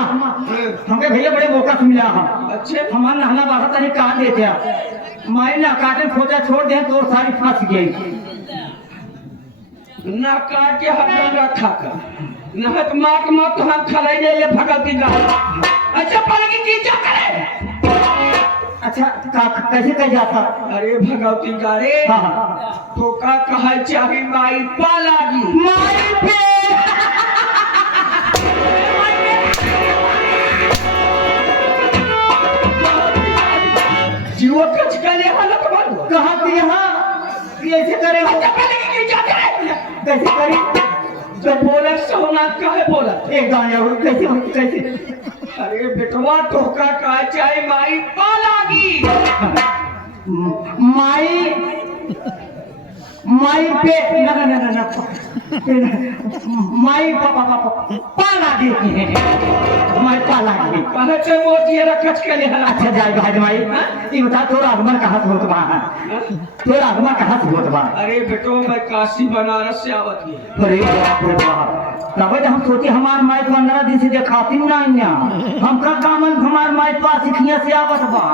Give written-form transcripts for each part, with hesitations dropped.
हमके भैया बड़े मौका से मिला हम। अच्छे हमारा नहला बासा तनी कहा देते माई ना काटे खोजा छोड़ दे तो सारी फंस गई ना काट के हटन रखा कर नहत माक मत हम खलाई ले ले भगवती गा अच्छा पर की चीज करे अच्छा कैसे कह जाता अरे भगवती गा रे हाँ तो का कहे चाहे माई पालागी माई पे जीव कच कले हालत मार कहा कि हाँ कैसे करे अच्छा पहले की चीज करे कैसे करे तो बोले सोना काहे बोला एक गाने और कैसे अरे बेटवा टोका का चाहे माई पालागी माई माई पे ना माई पाला दी माई पाला दी कहे से मोती रखच के ले हला अच्छा जाए भाई माई ये बता तोरा आगमन कहाँ से होत बा तोरा आगमन कहाँ से होत बा अरे बेटो मैं काशी बनारस से आवत ही अरे बाप रे बाप तब हम सोचे हमार माई 15 दिन से देखाती ना हम का कामन हमार माई पास सिखिया से आवत बा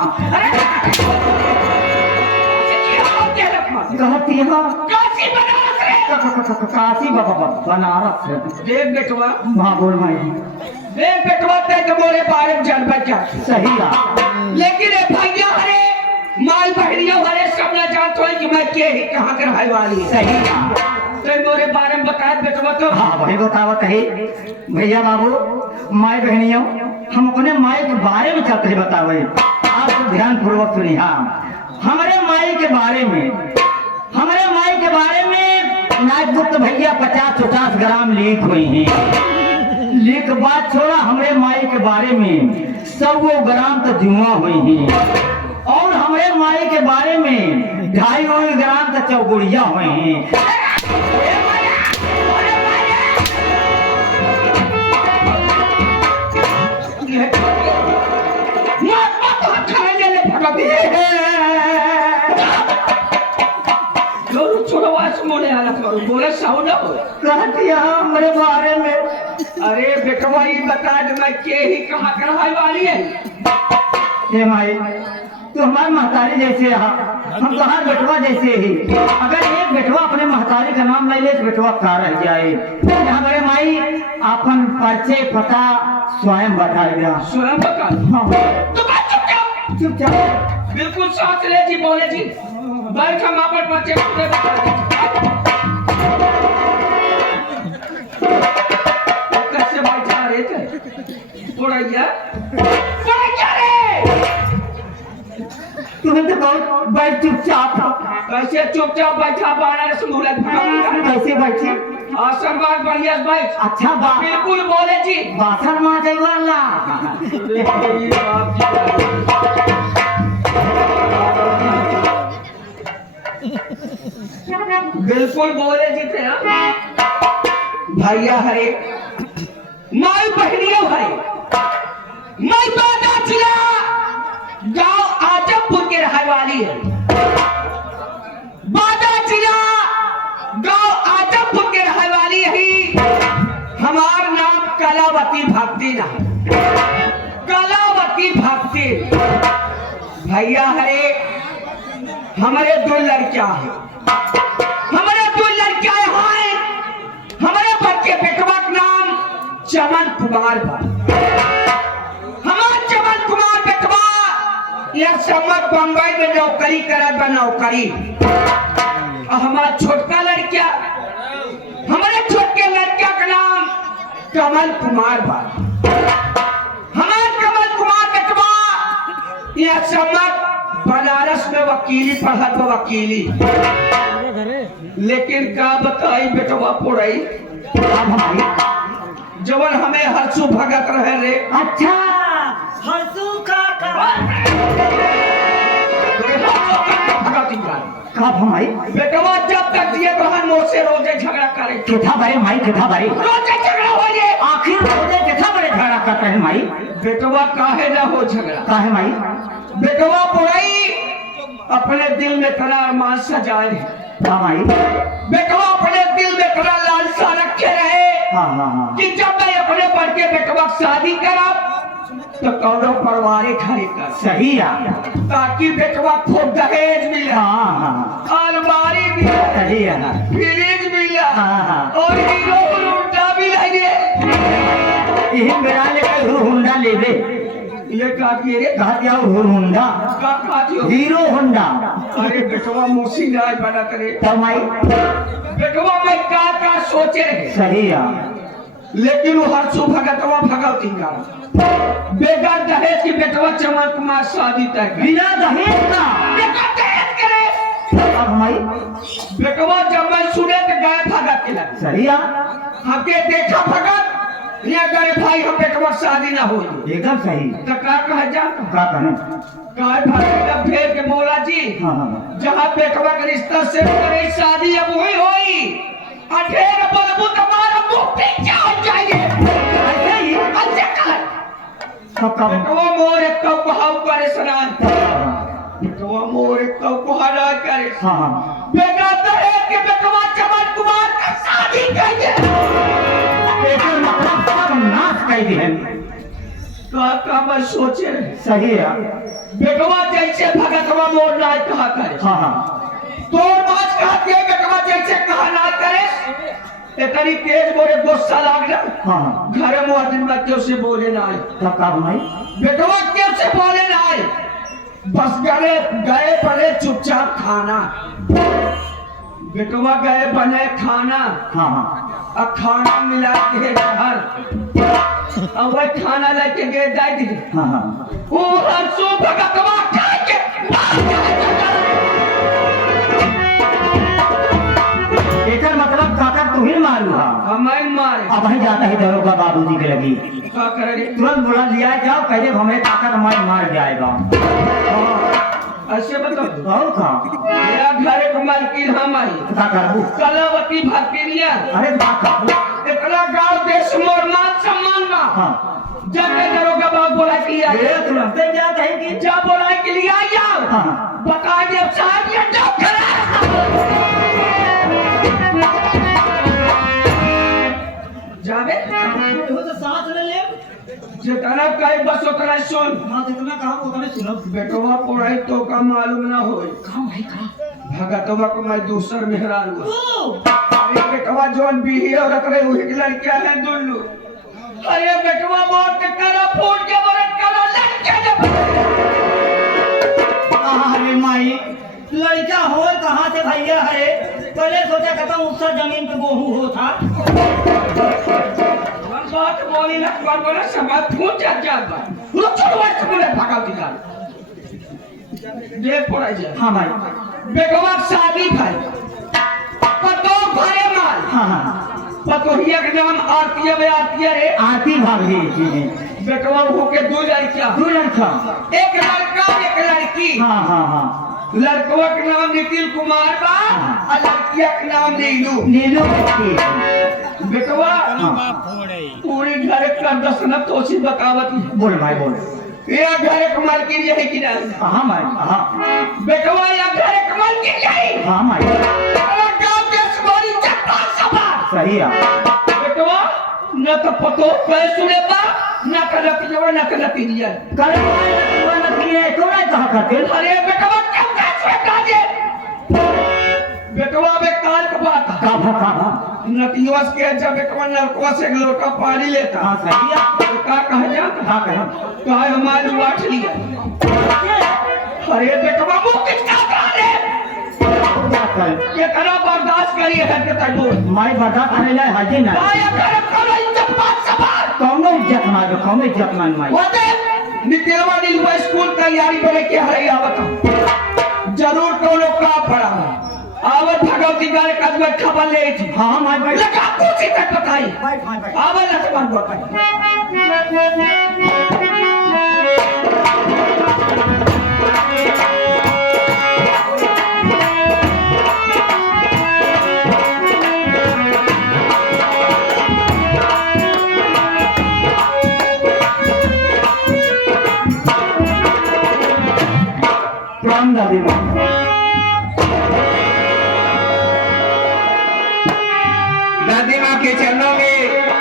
कहती है काशी बनारस रे काशी बाबा बनारस देख बेटवा हाँ बोल माई देख बेटवा ते तो मोरे बारे में जानबा क्या सही बात लेकिन ए भैया हरे माई बहनियों हरे सब ना जानते हैं कि मैं के ही कहां के रहने वाली है सही बात तो मोरे बारे में बता बेटवा तो हाँ भाई बतावत है भैया बाबू माई बहनियों हम अपने माई के बारे में चलते बतावे आप तो ध्यान पूर्वक सुनिए हाँ हमारे माई के बारे में नागपुर भैया 50-50 ग्राम लीक हुई हैं लीक बात छोड़ा हमारे माई के बारे में 100 ग्राम तो जुआ हुई हैं और हमारे माई के बारे में 250 ग्राम तो चौगुड़िया हुई हैं बोले साउंड हमारे बारे में अरे बेटवा ये बता दे मैं के ही कहाँ करवाई वाली है हे माई तो हमारे महतारी जैसे हम कहाँ बेटवा जैसे ही अगर एक बेटवा अपने महतारी का नाम ले ले तो बेटवा कहाँ रह जाए हमारे माई अपन परिचय पता स्वयं बताएगा स्वयं बता हाँ तो बात चुपचाप बिल्कुल सोच ले जी बोले जी बैठ हम अपन परिचय बता कैसे बैठा रहे थे पढ़ैया रे तुम्हें तो बहुत बैठ चुपचाप कैसे चुपचाप बैठा बनारस मुहूर्त कैसे बैठे आशीर्वाद बढ़िया बैठ अच्छा बात बिल्कुल बोले जी बासन माजे वाला बिल्कुल बोले जी थे भैया हरे माई बहनियों है मैं बादा जिला गांव आजमपुर के रहने वाली है बादा जिला गांव आजमपुर के रहने वाली है हमार नाम कलावती भक्ति ना कलावती भक्ति भैया हरे हमारे 2 लड़कियां हैं हमारे बच्चे बेटवा का नाम चमन कुमार हमारा चमन कुमार बेटवा यह समझ बम्बई में नौकरी करे बा नौकरी हमारा छोटका लड़किया हमारे छोटके लड़किया का नाम कमल कुमार हमारा कमल कुमार बेटवा यह समझ बनारस में वकीली पढ़त वकीली लेकिन का बताई बेटवा पढ़ाई जवन हमें हरसू भगत रहे रे अच्छा हरसू का भाई बेटवा जब तक जिए बहन मोसे रोजे झगड़ा करे किथा बारे माई किथा बारे रोजे झगड़ा हो जाए आखिर रोजे किथा बारे झगड़ा करते हैं माई बेटवा काहे ना हो झगड़ा काहे माई बेटवा पढ़ाई अपने दिल में तेरा अरमान सजाए हाँ माई बेटवा अपने दिल में तेरा लालसा रखे रहे हाँ हाँ हाँ कि जब मैं अपने बड़के बेटवा की शादी करब तो कौनो परिवारे घरे कर सही है ताकि बेटवा खूब दहेज मिले, हाँ हाँ अलमारी मिले, सही है फ्रिज मिले हाँ हाँ और हीरो होंडा भी लगे। यही मेरा लेकर होंडा ले ले ये काफी रे कहा दिया होंडा का खाती हो? हीरो होंडा अरे बेटवा मुसी राज बना करे कमाई बेटवा में का सोचे रहे, सही है लेकिन वो हर सु भगतवा भगवती का बेकार दहेज की बेटवा चमन कुमार शादी तय कर बिना दहेज का बेकार दहेज करे। अब हमारी बेटवा जब मैं सुने तो गए भगत के लगे, सही है हमके देखा भगत ये करे भाई हम बेटवा शादी ना हो एकदम सही तो का कह जा का कहने कहे भगत फेर के मौला जी हाँ हाँ जहाँ बेटवा का रिश्ता से करे शादी अब हुई होई अठेर बलबू तुम्हारा मुक्ति क्या हो जाएगी ऐसे ही अच्छा कर सब काम बेटवा मोर एक तो बहाव करे सनान बेटवा मोर एक तो बहाना करे हाँ हाँ बेटा दहेज के बेटवा चमन कुमार का शादी करिए एकर मतलब सब नाश कर दिए का मैं सोचे रहे। सही है बेटवा जैसे भगतवा मोर नाय कहा करे हाँ हाँ तोर बात कहते बेटवा जैसे कहा ना करे इतनी तेज मोरे गुस्सा लाग जा हाँ हाँ घर में दिन बच्चों से बोले ना आए तब का हमारी बेटवा कैसे बोले ना आए बस गए बने चुपचाप खाना बेटवा गए बने खाना हाँ हाँ अब खाना मिला के घर अब वह खाना लेके गए जाए दी हाँ हाँ वो हंसू भगतवा खा के एकर मतलब काका तू ही मारू हा हमारे मारे अब ही जाता है दरोगा बाबूजी के लगी क्या करे तुरंत बोला लिया जाओ कहे हमें काका हमारे मार जाएगा ऐसे बताओ और का मेरा घर एक मालकिन हमारी का करू कलावती भारतीय अरे बात करू इतना गांव देश मोर मान सम्मान बा हाँ जाके दरोगा बाबू बोला कि ये तुरंत जाता है कि जा बोला कि लिया जाओ हाँ बता दे साहब ये जाओ जावे वो तो सांस ले ले जितना कहे बस उतना सुन हाँ जितना कहा उतना सुनो बेटवा पढ़ाई तो का मालूम ना हो कहाँ भाई कहाँ भगतवा को मैं दूसर मेहरान हुआ अरे बेटवा जोन बीही औरत रहे वही की लड़कियां हैं दुल्लू अरे बेटवा मौत करा फूट के मरद करा लड़के अरे माई लड़का हो कहाँ से भैया है पहले सोचा कहता उससे जमीन पे गेहूं हो था बात बोली ना बात बोला समाज फूट जात बा वो छोड़ वाट बोले भगाव दिखा देख पड़ा जाए हाँ भाई बेटवा शादी भाई पतो घरे माल हाँ हाँ पतोहिया के नाम आरती रे आती भाभी बेटवा हो के दो लड़कियां दो लड़का एक लड़का एक लड़की हाँ हाँ हाँ लड़कवा के नाम निखिल कुमार बा और लड़किया के नाम नीलू नीलू बेटवा पूरी घर का दसना तोसी बकावत बोल भाई बोल ये घर कमल की यही की नाम हाँ भाई हाँ बेटवा ये घर कमल की यही हाँ भाई गांव के सवारी चक्का सभा सही है बेटवा न तो पतो पैसे सुने बा न करत जवा न करत दिया कल तो नहीं कहा करते अरे बेटवा क्या कैसे काजे बेटवा बे काल का बात का नतियों के जब एक नलकुआ से एक लोटा पानी लेता हाँ सही है तो का कह जाता हाँ कहा कहा हमारी वाट लिया अरे बेटवा मुंह किसका काले ये करा बर्दाश्त करी है के तको माई बता करे ले हाजी ना आया कर करो इज्जत बात सवार कौन इज्जत मार कौन इज्जत मान माई वो दे निकलवा नीलवा स्कूल तैयारी करे के हरे आवत जरूर कोनो का पड़ा आवत भगवती गारे कदम खबर ले थी हाँ माई भाई लगा कुछ तक बताई भाई आवत न बात बताई राम दादी दादी माँ के चरणों में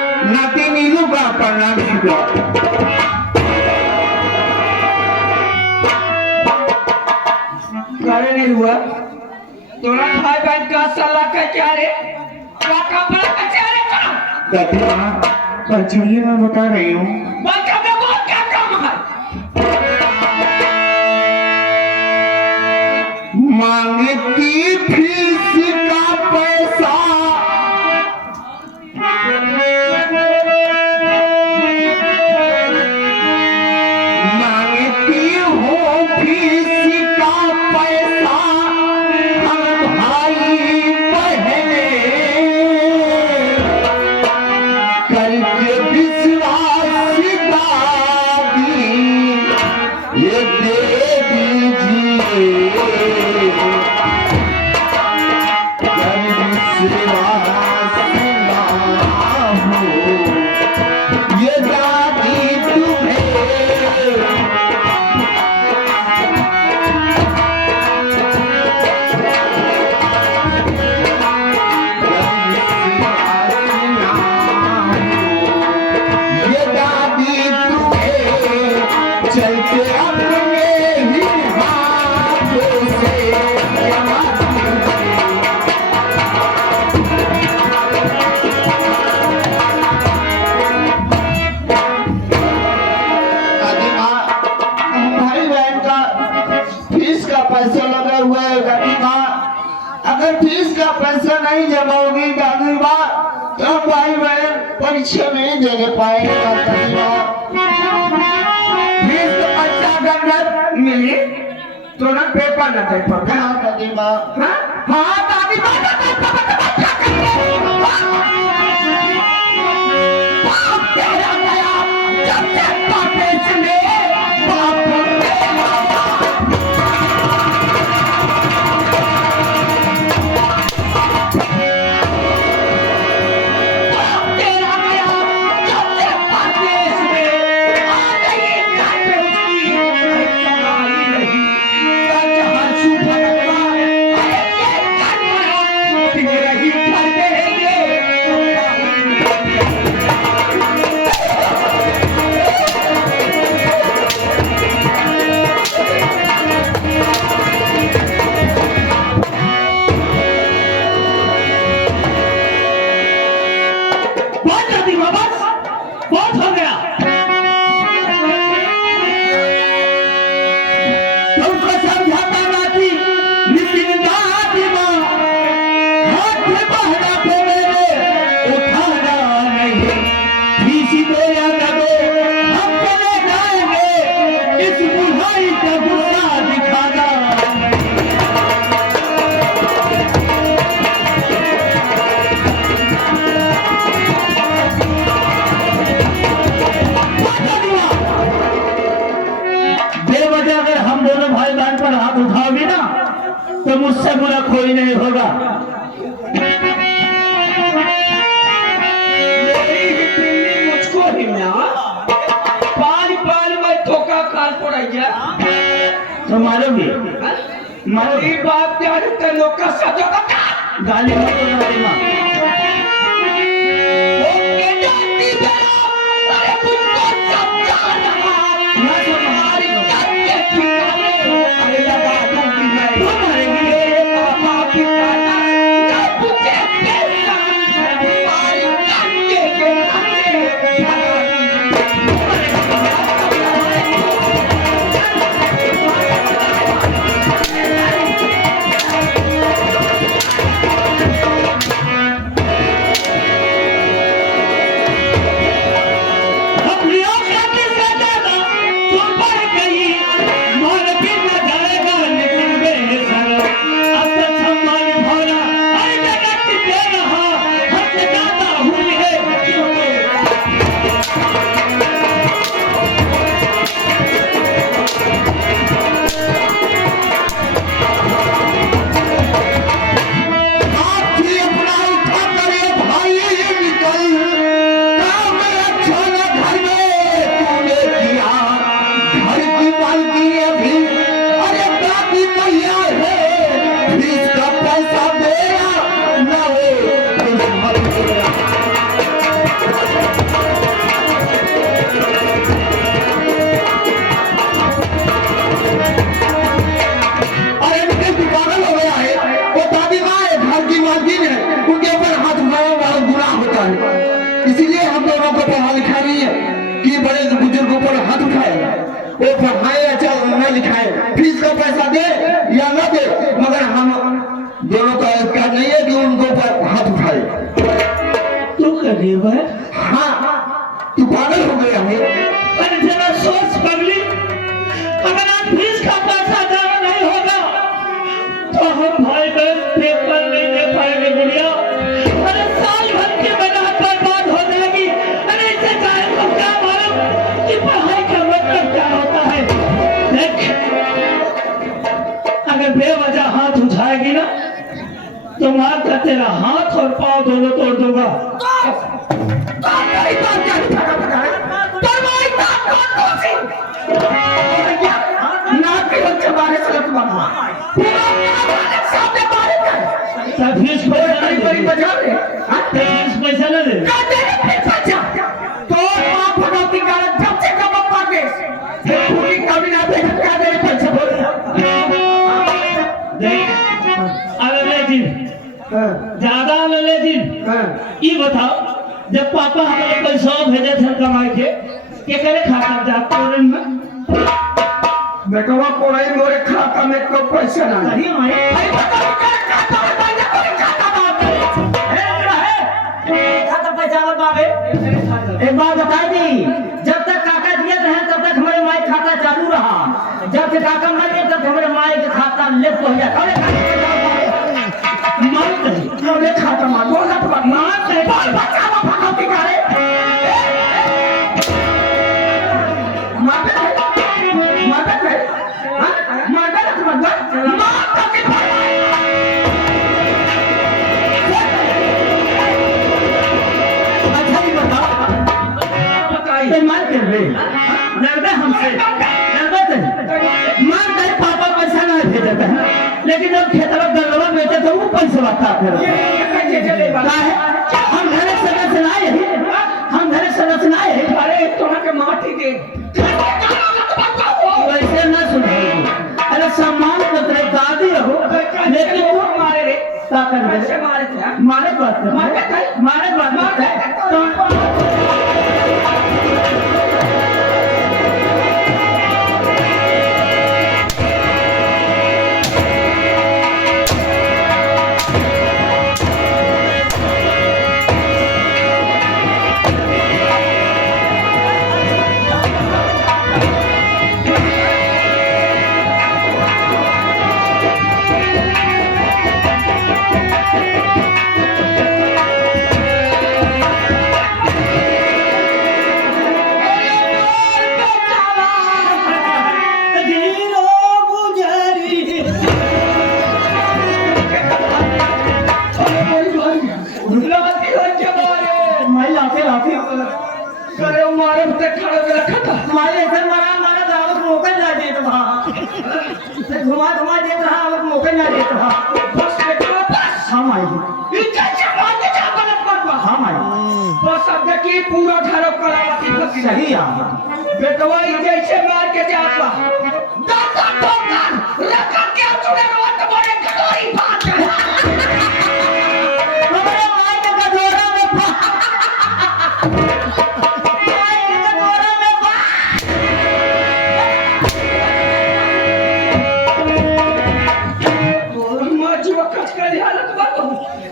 करे नहीं हुआ तोरा भाई बहन का सलाह का क्या रे क्या कपड़ा का क्या रे काम दादी माँ पर चलिए मैं बता रही हूँ बता दे वो क्या काम है मांगती फीस का पैसा मांगती हो फीस का पैसा हम भाई बहने करके विश्वास दादी ये दे दीजिए ये दादी तुम्हें ये दादी तुम्हें चलते अपने ही हाथों से दादी माँ भाई बहन का फीस का पैसा लगा हुआ है दादी माँ अगर फीस का पैसा नहीं जमा होगी दादी माँ तो हम भाई बहन परीक्षा नहीं देने पाएंगे दादी माँ फीस तो अच्छा गंगत मिली तोरा पेपर न दे पर हाँ दादी माँ हाँ हाँ दादी माँ का क्या करते बाप तेरा गया जब से पापे चले बाप तेरा गया जब से पापे चले आ गई काटे उसकी कमाई नहीं जहाँ सूप लगवा अरे ये काटे तेरा ही घर देंगे बहुत जल्दी वापस बहुत हो गया तुमको समझाता नाती लेकिन दादी माँ हाथ में बहना पे मेरे उठाना नहीं किसी को या न दो हम चले जाएंगे इस बुढ़ाई का गुस्सा दिखाना नहीं बेवजह अगर हम दोनों भाई बहन पर हाथ उठाओगे ना तो मुझसे बुरा कोई नहीं होगा। मेरी ही पिल्ली मुझको ही ना पाल पाल में धोखा काल पड़ेगा तो मारोगे मेरी बात ध्यान से लोग का सजोगा गाली मत दो गाली मत। ओके जाती बेला अरे मुझको समझाना ना तो हमारी करके ठिकाने अरे लगा दूंगी मैं तुम मारेंगे मेरे पापा की काटा ना तुझे पैसा हमारी करके के नाते उनके ऊपर हाथ उठाए, वो पढ़ाए या चल न लिखाए, फीस का पैसा दे या न दे, मगर हम दोनों का अधिकार नहीं है कि उनके ऊपर हाथ उठाए। तू गरीब है? हाँ, तू पागल हो गया है। अरे जरा सोच पगली, अगर आज फीस का पैसा जमा नहीं होगा तो हम भाई बहन पेपर नहीं दे पाएंगे गुड़िया। अरे साल भर की मेहनत बर्बाद हो जाएगी। अरे इससे चाहे तो क्या मालूम कि पढ़ाई का मतलब क्या होता है। देख, अगर बेवजह हाथ उठाएगी ना तो मार कर तेरा हाथ और पाँव दोनों तोड़ दूंगा। पैसा न दे ज्यादा ले दिन। ये बताओ, जब पापा हमारे पैसा भेजे थे कमाई के करे खाता जाते में बेटवा कोई मोरे खाता में तो पैसा ना सही हमारे खाता पैसा मत मांगे। एक बात बता दी, जब तक काका दिए रहे तब तक हमारे माई खाता चालू रहा, जब तक काका मर गए तब हमारे माई का खाता लेफ्ट हो गया। मोरे खाता में 2 लाख मार दे, बाल बच्चा में फटौती करे। लेकिन जब खेतवा गलवा बेचे तो वो पैसे बता फिर हम घरे सदस्य आए हैं, हम घरे सदस्य आए हैं। अरे तोड़ा के माटी के वैसे न सुने, अरे सम्मान तो तेरे दादी हो, लेकिन वो मारे रे ताकत कैसे मारे थे? मारे बात मारे बात करे मारे उते खड़े में रखा था। मारे ऐसे मारा दावत मौका ना दे तो घुमा दे रहा और मौका ना दे रहा। बस बेटा बस हम आए ये चाचा मार के जा गलत बात बा। हम आए बस अब देखिए पूरा घर करावती फंसी सही आ बेटवा ये जैसे मार के जात बा दादा ठोकर रखा के चुड़े रोट बड़े कटोरी भात हमारे माई के कटोरा में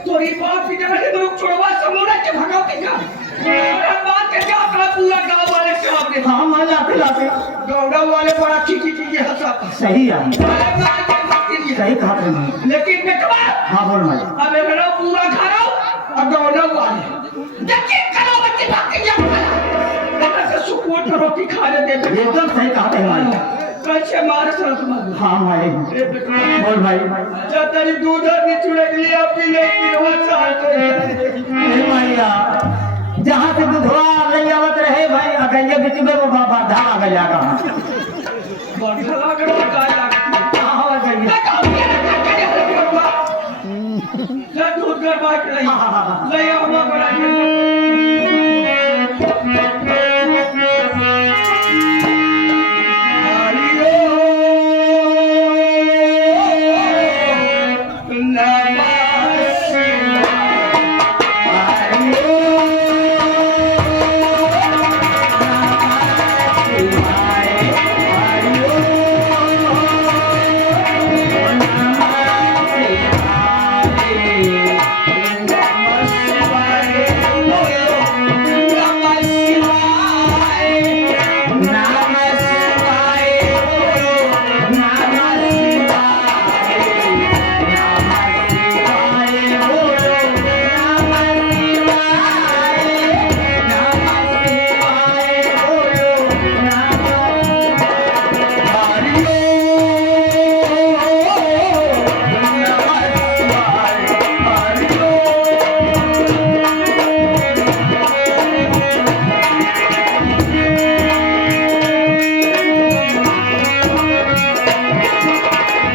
तोरी बाप की जगह से लोग छोड़वा समूरा के भगावती का अरे बात के क्या का पूरा गांव वाले से आपने हाँ मान लाते गौड़ा वाले बड़ा खिची हंसा सही आ अरे मार के भक्ति सही कहा तुमने। लेकिन बेटवा हाँ बोल माई अब मेरा पूरा घर और गौड़ा वाले देखिए करो बच्चे भक्ति जा बेटा से सुकून रोटी खाने दे एकदम सही कहा तुमने। कैसे मारे सरस मार हाँ भाई बोल भाई जो तेरी दूध निचुड़े के लिए अपनी नहीं हो भैया जहाँ से दूधवा ले आवत रहे भाई अगले बीच में वो बाबा धागा गया बढ़ा लग रहा